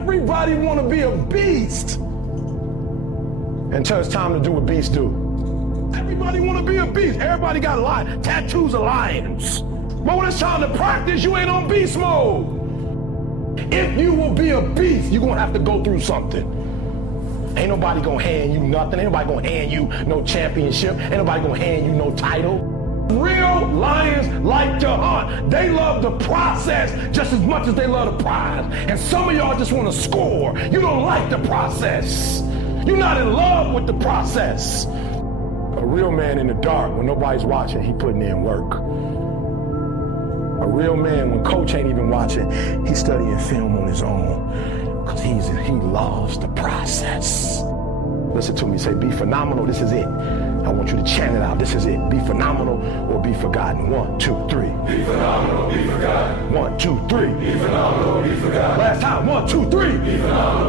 Everybody want to be a beast until it's time to do what beasts do. Everybody want to be a beast. Everybody got tattoos of lions. But when it's time to practice, you ain't on beast mode. If you will be a beast, you're going to have to go through something. Ain't nobody going to hand you nothing. Ain't nobody going to hand you no championship. Ain't nobody going to hand you no title. Real lions like to hunt. They love the process just as much as they love the prize. And some of y'all just want to score. You don't like the process. You're not in love with the process. A real man in the dark, when nobody's watching, he putting in work. A real man, when coach ain't even watching, he's studying film on his own. Because he loves the process. Listen to me, say, be phenomenal, this is it. I want you to chant it out, this is it. Be phenomenal or be forgotten. 1, 2, 3. Be phenomenal, be forgotten. 1, 2, 3. Be phenomenal, be forgotten. Last time, 1, 2, 3. Be phenomenal.